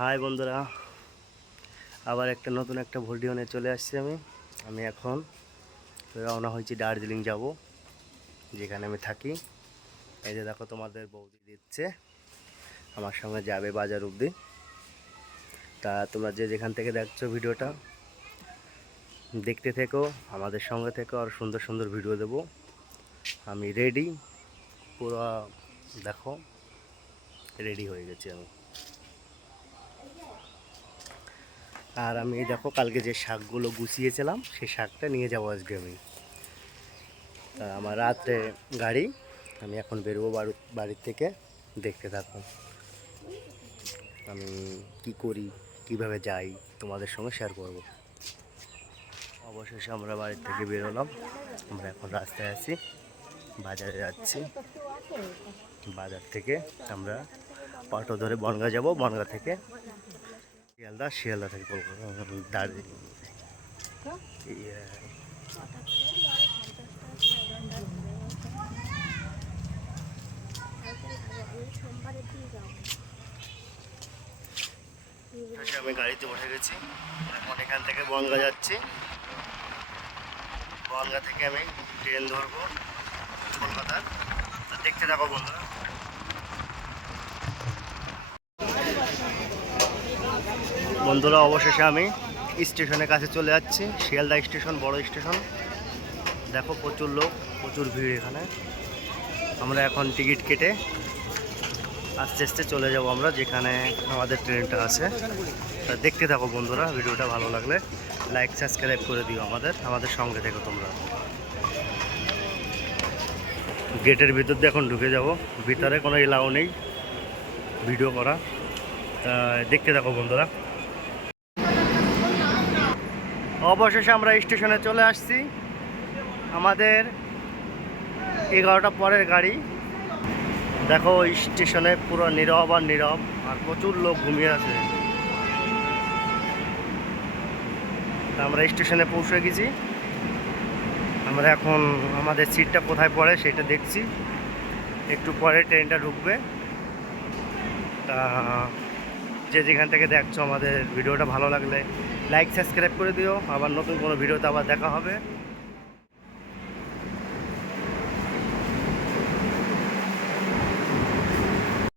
High বন্ধুরা, আবার নতুন একটা ভিডিও নিয়ে চলে আসছি। আমি এখন রওনা হয়েছি দার্জিলিং যাব, যেখানে আমি থাকি। এই যে দেখো, তোমাদের বৌদি দিচ্ছে, আমার সঙ্গে যাবে বাজার অবধি। তা তোমরা যে যেখান থেকে দেখছো ভিডিওটা দেখতে থেকো, আমাদের সঙ্গে থেকো, আর সুন্দর সুন্দর ভিডিও দেব। আমি রেডি, পুরো দেখো রেডি হয়ে গেছি আমি। আর আমি দেখো, কালকে যে শাকগুলো গুছিয়েছিলাম সেই শাকটা নিয়ে যাবো আজকে আমি। তা আমার রাত্রে গাড়ি, আমি এখন বেরোবো বাড়ির থেকে। দেখতে থাকুন আমি কি করি, কিভাবে যাই, তোমাদের সঙ্গে শেয়ার করব। অবশেষে আমরা বাড়ির থেকে বেরোলাম। আমরা এখন রাস্তায় আছি, বাজারে যাচ্ছি। বাজার থেকে আমরা অটো ধরে বনগাঁ যাব, বনগাঁ থেকে শিয়ালদা, শিয়ালদা থেকে দার্জিলিং। আমি গাড়িতে বসে গেছি, এখন এখান থেকে বনগাঁ যাচ্ছি। বনগাঁ থেকে আমি ট্রেন ধরবো কলকাতার। দেখতে থাকো বন্ধুরা। বন্ধুরা, অবশেষে আমি স্টেশনের কাছে চলে যাচ্ছি। শিয়ালদা স্টেশন, বড় স্টেশন। দেখো প্রচুর লোক, প্রচুর ভিড় এখানে। আমরা এখন টিকিট কেটে আস্তে আস্তে চলে যাব আমরা যেখানে আমাদের ট্রেনটা আছে। তা দেখতে থাকো বন্ধুরা, ভিডিওটা ভালো লাগলে লাইক সাবস্ক্রাইব করে দিও আমাদের সঙ্গে থেকো তোমরা। গেটের ভিতর দিয়ে এখন ঢুকে যাব, ভিতরে কোনো এলাও নেই ভিডিও করা। তা দেখতে থাকো বন্ধুরা। অবশেষে আমরা স্টেশনে চলে আসছি। আমাদের 11টা পরের গাড়ি। দেখো স্টেশনে পুরো নীরব আর নীরব, আর প্রচুর লোক ঘুমিয়ে আছে। আমরা স্টেশনে পৌঁছে গেছি। আমরা এখন আমাদের সিটটা কোথায় পড়ে সেটা দেখছি। একটু পরে ট্রেনটা ঢুকবে। তা যে যেখান থেকে দেখছো আমাদের ভিডিওটা ভালো লাগলে লাইক সাবস্ক্রাইব করে দিও। আবার নতুন কোনো ভিডিওতে আবার দেখা হবে।